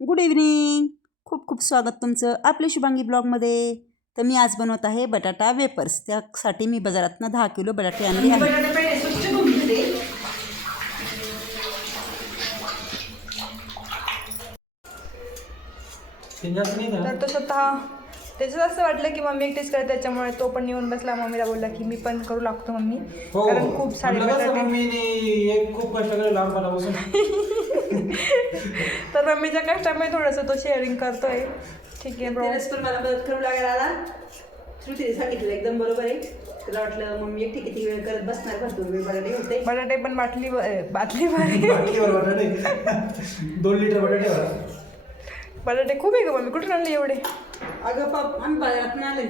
Good evening खूप खूप स्वागत तुमचं आपल्या शुभांगी ब्लॉगमध्ये. तर मी आज बनवत आहे बटाटा वेपर्स त्यासाठी मी बाजारातनं दहा किलो बटाटे आणले आहे तर ना तो स्वतः त्याचं असं वाटलं की मम्मी एकटीच करते त्याच्यामुळे तो पण येऊन बसला. मम्मीला बोलला की मी पण करू लागतो मम्मी. हो. कारण खूप सारे म्हणलं कसं बटाटे. मम्मीने एक खूप कष्ट केलं लहानपणापासून. तर मम्मीच्या कष्टामुळे थोडंसं तो शेअरिंग करतोय. ठीक आहे ब्रो पण मला मदत करू लागेल आला. श्रुतीने सांगितलं एकदम बरोबर आहे. तुला वाटलं मम्मी एकटी किती वेळ करत बसणार भरपूर वेळ बटाटे होते बटाटे पण बाटली बाटली भरे बाटलीवर बटाटे. दोन लिटर बटाटे भरा बटाटे खूप आहे का मम्मी. कुठून आणले एवढे? अगं पप आम्ही बाजारात नाही आले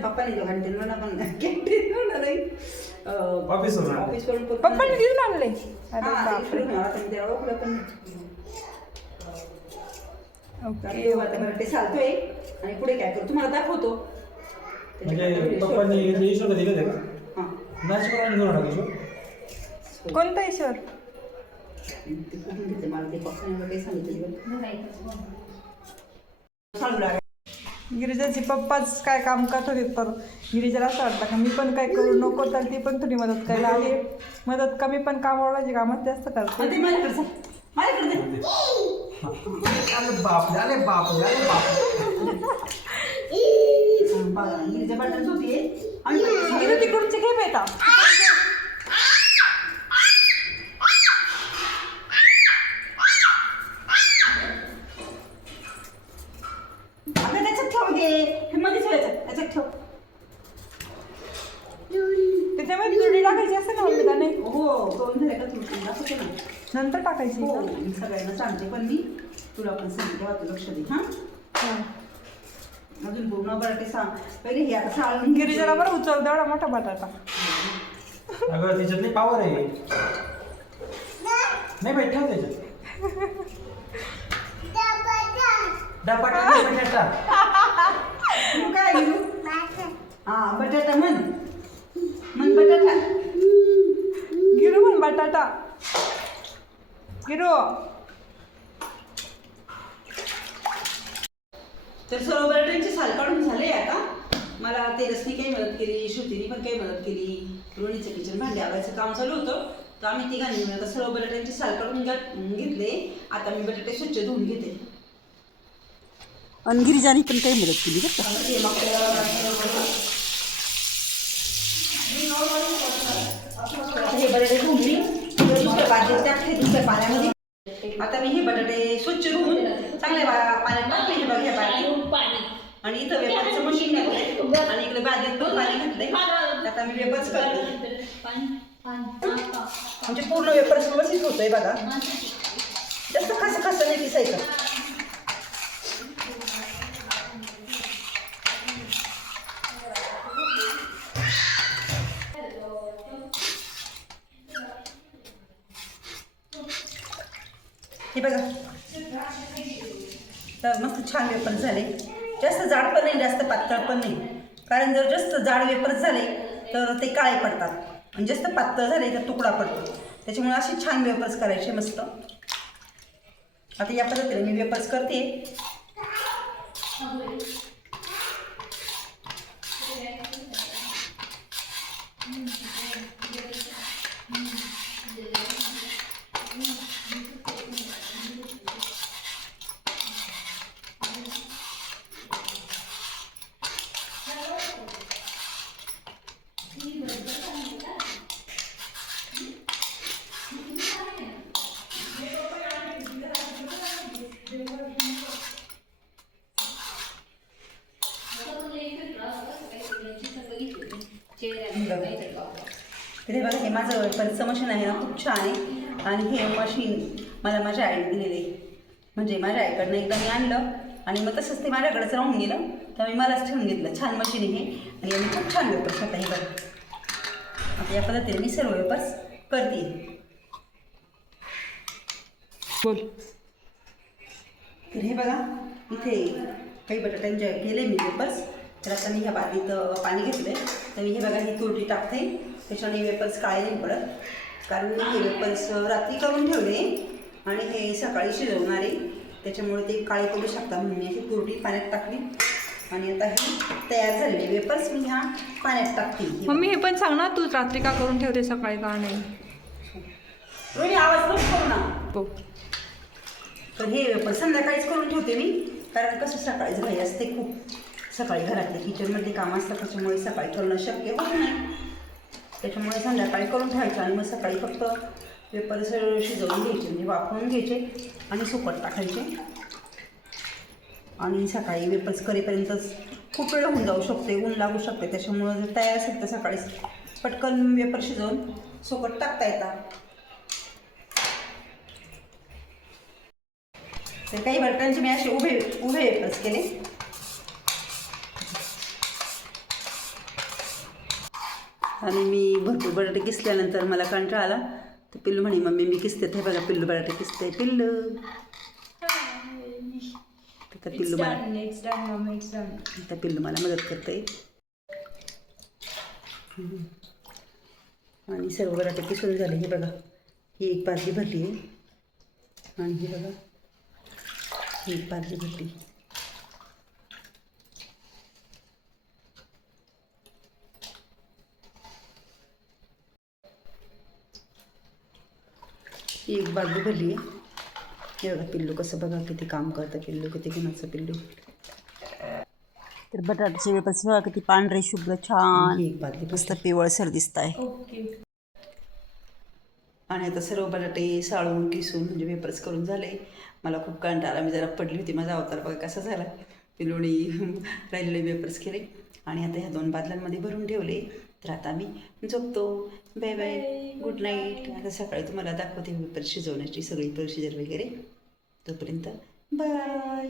म्हणा पण कॅन्टीन म्हणा नाही पण पप्पाने तिथून आणले अरे हा, बापरे. इकडून आला, पण त्याला ओळखलं पण नाही. ओके. आता बटाटे चालतोय. आणि पुढे काय करू? तुम्हाला दाखवतो. म्हणजे पप्पांनी इथे ईश्वर दिले ते का? हां. नाशिकवरून घेऊन आला ईश्वर कोणता ईश्वर ते कुठून घेतले मला ते पप्पाने काही सांगितलं. चालू लागेल. गिरिजाचे पप्पाच काय काम करत होते तर गिरिजाला असं वाटतं का मी पण काय करू नको तर ती पण थोडी मदत करायला आली मदत कमी पण काम वाढवायची कामात जास्त करते ते माझ्याकडे सांग. माझ्याकडे दे. अरे बापरे अरे बापरे अरे बापरे सांग, बघा, गिरीजा बटन होतीये आणि गिरी तिकडचे घे बेटा अगं त्याच्यात ठेव दे हे मध्ये ठेवायचं त्याच्यात ठेव त्याच्यामध्ये जुडी टाकायची असते ना मम्मी त्याने? हो. दोन झाले का दाखवते ना नंतर टाकायची हो मी सगळ्यांना सांगते पण मी तुला पण सांगते तेव्हा तू लक्ष दे हां? हा. अजून पूर्ण बटाटे सांग पहिले हे आता साळून गिरिजाला बरं उचल तेवढा मोठा बटाटा. अगं त्याच्यातली पावर आहे. नाही बाई ठेव त्याच्यात. डबाटा नाही बटाटा तू काय घेऊ हा बटाटा म्हण म्हण बटाटा गिरू म्हण बटाटा गिरू तर सर्व बटाट्यांची साल काढून झाले आता मला तेजसनी काही मदत केली श्रुतीने पण काही मदत केली रोणीचं किचन काम चालू होतं. तर आम्ही तिघांनी मिळून आता सर्व बटाट्यांची साल काढून घेतले. आता मी बटाटे स्वच्छ धुवून घेते. आणि गिरिजाने पण काही मदत केली बरं हे बटाटे धुवली दुसऱ्या पाण्यात टाकले दुसऱ्या पाण्यामध्ये. आता मी हे बटाटे स्वच्छ धुवून चांगल्या बा- पाण्यात टाकले हे बघ ह्या आणि इथं वेपारचं मशीन घातलंय आणि इकडे बादलीत पण पाणी घातलंय. आता मी वेपर्स करते म्हणजे पूर्ण वेपर व्यवस्थित होतोय बघा. जास्त खास खास नाही पिसायचं हे बघा. तर मस्त छान वेपर झाले. जास्त जाड पण नाही जास्त पातळ पण नाही. कारण जर जास्त जाड वेपर झाले तर ते काळे पडतात. आणि जास्त पातळ झाले तर तुकडा पडतो. त्याच्यामुळे असे छान वेपर्स करायचे मस्त. आता या पद्धतीने मी वेपर्स करते. माझं वेपर्सचं मशीन आहे ना खूप छान आहे. आणि हे मशीन मला माझ्या आईने दिलेलं. म्हणजे माझ्या आईकडनं एकदा मी आणलं आणि मग तसंच ते माझ्याकडेच राहून गेलं. तर मी मलाच ठेवून घेतलं. छान मशीन आहे हे. आणि याने खूप छान वेपर्स होता हे बघा. आता या पद्धतीने मी सर्व वेपर्स करते. बोल. तर हे बघा इथे काही बटाट्यांचे केले मी वेपर्स तर आता मी ह्या बादलीत पाणी घेतलं आहे तर मी हे बघा ही तुरटी टाकते. त्याच्याने वेपर्स काळे नाही पडत कारण मी हे वेपर्स रात्री करून ठेवले आणि हे सकाळी शिजवणारे. त्याच्यामुळे ते काळे पडू शकतात म्हणून मी अशी तुरटी पाण्यात टाकली. आणि आता हे तयार झालेले वेपर्स मी ह्या पाण्यात टाकते. मम्मी हे पण सांग ना तू रात्री का करून ठेवते सकाळी का नाही? आवाज नको करू ना. हो. तर हे वेपर संध्याकाळीच करून ठेवते मी. कारण कसं सकाळीच घाई असते खूप. सकाळी घरातले किचनमध्ये काम असतं त्याच्यामुळे सकाळी करणं शक्य होत नाही. त्याच्यामुळे संध्याकाळी करून ठेवायचं आणि मग सकाळी फक्त पेपर शिजवून घ्यायचे म्हणजे वाफवून घ्यायचे आणि सुकट टाकायचे. आणि सकाळी वेपर्स करेपर्यंतच खूप वेळ होऊन जाऊ शकते ऊन लागू शकते. त्याच्यामुळं जर तयार असेल तर सकाळी पटकन वेपर शिजवून सुकट टाकता येतात तर काही बटाट्यांचे मी असे उभे उभे वेपर्स केले. आणि मी भरपूर बटाटे किसल्यानंतर मला कंटाळा आला. तर पिल्लू म्हणे मम्मी मी किसते ते बघा पिल्लू बटाटे किसते पिल्लू. तर पिल्लू मला आता पिल्लू मला मदत करते आणि सर्व बटाटे किसून झाले हे बघा. ही एक बादली भरली आहे. आणि हे बघा ही एक बादली भरली. ही एक बादली भरली. आहे हे बघा पिल्लू कसं बघा किती काम करतं पिल्लू किती गुणाचं पिल्लू. तर बटाट्याचे वेपर्स बघा किती पांढरे शुभ्र छान. एक बादली मस्त पिवळसर दिसत आहे आणि आता सर्व बटाटे साळून किसून म्हणजे वेपर्स करून झाले. मला खूप कंटाळा मी जरा पडली होती माझा अवतार बघा कसा झाला. पिलोणी राहिलेले वेपर्स केले. आणि आता ह्या दोन बादल्यांमध्ये भरून ठेवले. तर आता मी झोपतो बाय बाय गुड नाईट आता सकाळी तुम्हाला दाखवते वेपर्स शिजवण्याची सगळी प्रोसिजर वगैरे. तोपर्यंत बाय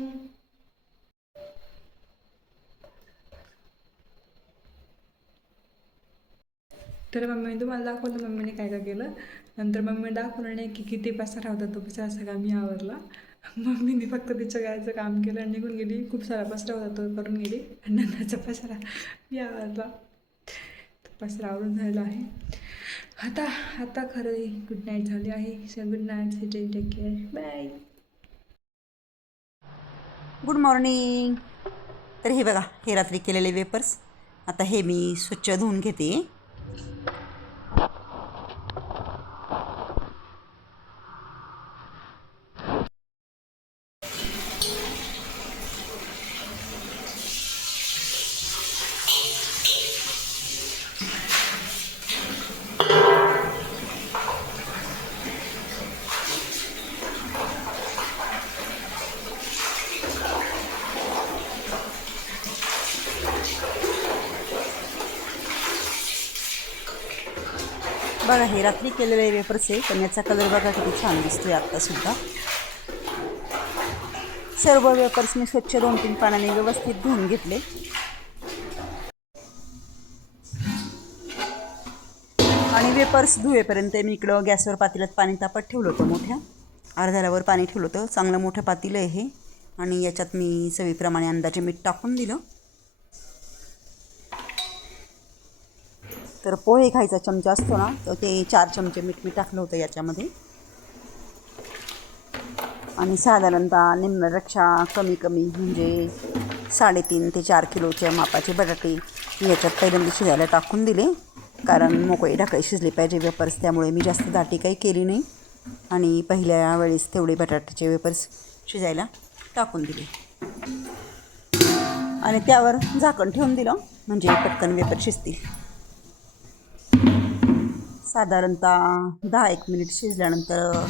तर मम्मीने तुम्हाला दाखवलं मम्मीने काय काय केलं. नंतर मम्मीने दाखवलं नाही की किती पसारा होता तो पसारा सगळा मी आवरला. मम्मीने फक्त तिच्या गायचं काम केलं आणि निघून गेली. खूप सारा पसरा होता तो करून गेली. आणि नंतरचा पसारा मी आवरला. पसरा आवरून झालेला आहे. आता आता खरं गुड नाईट झाली आहे. So good night see take care bye good morning तर हे बघा हे रात्री केलेले वेपर्स आता हे मी स्वच्छ धुवून घेते. बघा हे रात्री केलेले वेफर्स आहे. पण याचा कलर बघा किती छान दिसतोय आत्तासुद्धा सर्व वेपर्स मी स्वच्छ दोन तीन पाण्याने व्यवस्थित धुवून घेतले. आणि वेपर्स धुवेपर्यंत मी इकडं गॅसवर पातेल्यात पाणी तापत ठेवलं होतं मोठ्या. अर्ध्यालावर पाणी ठेवलं होतं. चांगलं मोठं पातेलं आहे हे. आणि याच्यात मी चवीप्रमाणे अंदाजे मीठ टाकून दिलं. तर पोहे खायचा चमचा असतो ना तर ते चार चमचे मीठ मी टाकलं होतं याच्यामध्ये. आणि साधारणतः निम्म्यापेक्षा कमी कमी म्हणजे साडेतीन ते चार किलोच्या मापाचे बटाटे मी याच्यात पहिल्यांदा शिजायला टाकून दिले. कारण मोकळी ढाकळी शिजली पाहिजे वेपर्स त्यामुळे मी जास्त दाटी काही केली नाही. आणि पहिल्या वेळेस तेवढे बटाट्याचे वेपर्स शिजायला टाकून दिले. आणि त्यावर झाकण ठेवून दिलं म्हणजे पटकन वेपर शिजतील. साधारणतः दहा एक मिनिट शिजल्यानंतर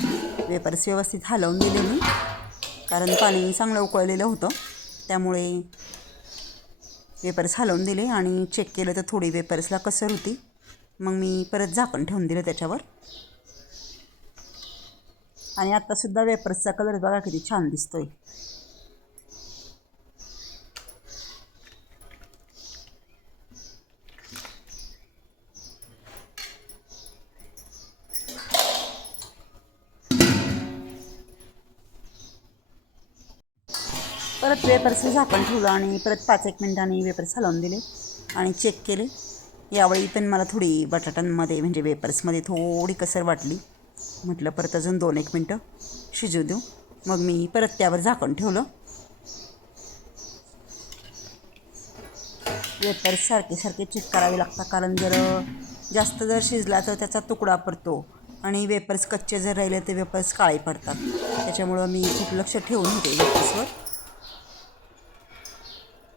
वेपर्स व्यवस्थित हलवून दिले मी. कारण पाणी चांगलं उकळलेलं होतं. त्यामुळे वेपर्स हलवून दिले आणि चेक केलं तर थोडी वेपर्सला कसर होती. मग मी परत झाकण ठेवून दिलं त्याच्यावर. आणि आत्तासुद्धा वेपर्सचा कलर बघा किती छान दिसतोय. परत वेपर्सचं झाकण ठेवलं आणि परत पाच एक मिनिटांनी वेपर्स हलवून दिले आणि चेक केले. यावेळी पण मला थोडी बटाट्यांमध्ये म्हणजे वेपर्समध्ये थोडी कसर वाटली. म्हटलं परत अजून दोन एक मिनटं शिजू देऊ. मग मी परत त्यावर झाकण ठेवलं. वेपर्स सारखे सारखे चेक करावे लागतात कारण जर जास्त जर शिजला तर त्याचा तुकडा पडतो आणि वेपर्स कच्चे जर राहिले तर वेपर्स काळे पडतात. त्याच्यामुळं मी खूप लक्ष ठेवून होते वेपर्सवर.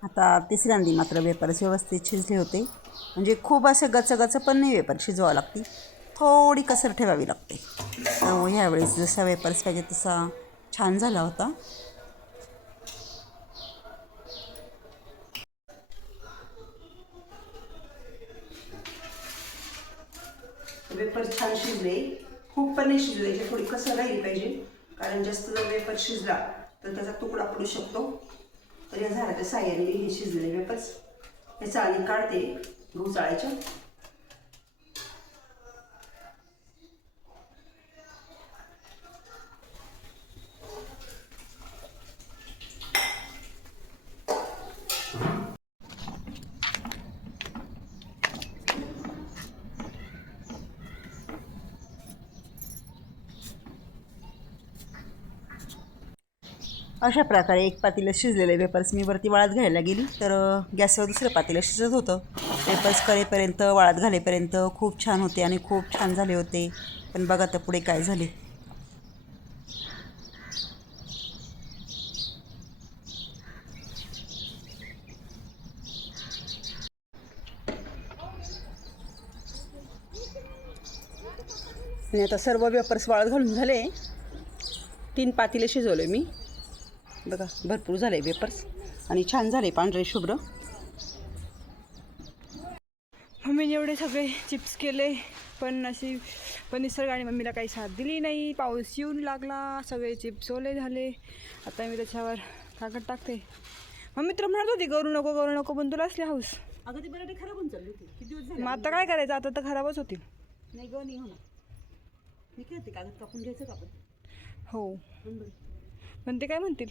आता तिसऱ्यांदी मात्र वेपर्स व्यवस्थित शिजले होते. म्हणजे खूप असे गचगच पण नाही वेपर शिजवावं लागते. थोडी कसर ठेवावी लागते. तर ह्यावेळेस जसा वेपर्स पाहिजे तसा छान झाला होता. वेपर छान शिजले. खूप पण नाही शिजले थोडी कसर राहिली पाहिजे. कारण जास्त जर वेपर शिजला तर त्याचा तुकडा पडू शकतो. तर या झाडाच्या साह्याने हे शिजलेले वेपच हे चाळणी काढते गहू चाळायच्या. अशा प्रकारे एक पातीला शिजलेले वेपर्स मी वरती वाळत घ्यायला गेली. तर गॅसवर दुसरं पातीला शिजत होतं. वेपर्स करेपर्यंत वाळत घालेपर्यंत खूप छान होते आणि खूप छान झाले होते. पण बघा तर पुढे काय झाले. आणि आता सर्व वेपर्स वाळत घालून झाले. तीन पातीले शिजवले मी. बघा भरपूर झाले वेपर्स आणि छान झाले पांढरे शुभ्र. मम्मीने एवढे सगळे चिप्स केले पण अशी पण निसर्गाने मम्मीला काही साथ दिली नाही. पाऊस येऊन लागला सगळे चिप्स ओले झाले. आता मी त्याच्यावर कागद टाकते. मम्मी तर म्हणत होती करू नको करू नको पण तुला असली हाऊस. अगं ती खराब होऊन चालली होती. किती दिवस मग आता काय करायचं? आता तर खराबच होतील. नाही गं नाही होणार. मी काय कागद कापून घ्यायचं का आपण? हो. पण ते काय म्हणतील?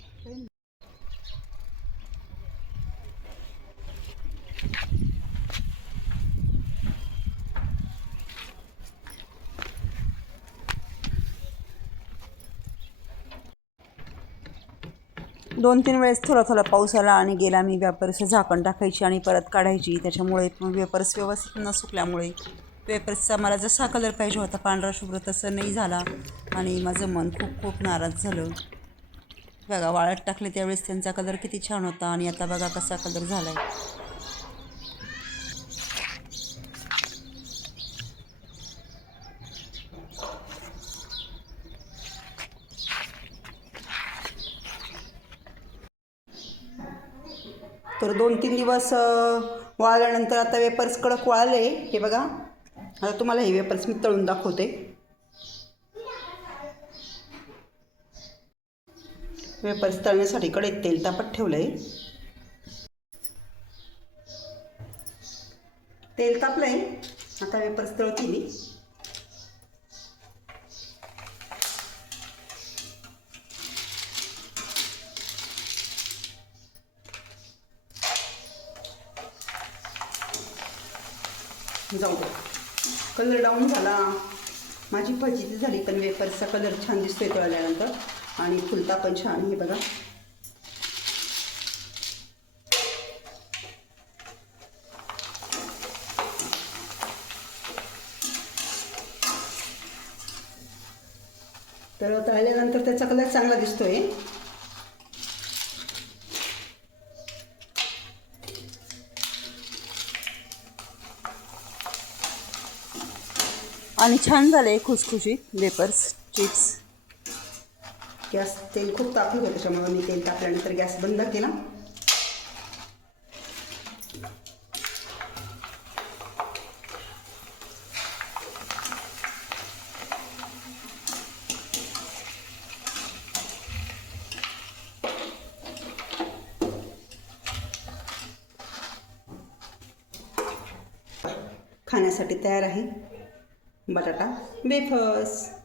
दोन तीन वेळेस थोडा थोडा पाऊस आला आणि गेला मी वेपर्सचं झाकण टाकायची आणि परत काढायची. त्याच्यामुळे वेपर्स व्यवस्थित न सुकल्यामुळे वेपर्सचा मला जसा कलर पाहिजे होता पांढरा शुभ्र तसं नाही झाला आणि माझं मन खूप खूप नाराज झालं. बघा वाळत टाकले त्यावेळेस त्यांचा कलर किती छान होता आणि आता बघा कसा कलर झाला आहे तर दोन तीन दिवस वाळल्यानंतर आता वेपर्स कडक वाळले हे बघा. आता तुम्हाला हे वेपर्स मी तळून दाखवते. वेपर्स तळण्यासाठी कडेत तेल तापत ठेवलं आहे तेल तापलं आहे आता वेपर्स तळतील. जाऊ कलर डाऊन झाला. माझी फजिती झाली पण वेफरचा कलर छान दिसतोय तळल्यानंतर. आणि फुलता पण छान हे बघा. तर तळल्यानंतर त्याचा कलर चांगला दिसतोय. आणि छान झाले खुसखुशीत वेपर्स चिप्स गॅस तेल खूप तापलं होतं त्याच्यामुळे मी तेल तापल्यानंतर गॅस बंद केला. खाण्यासाठी तयार आहे बटाटा वेफर्स.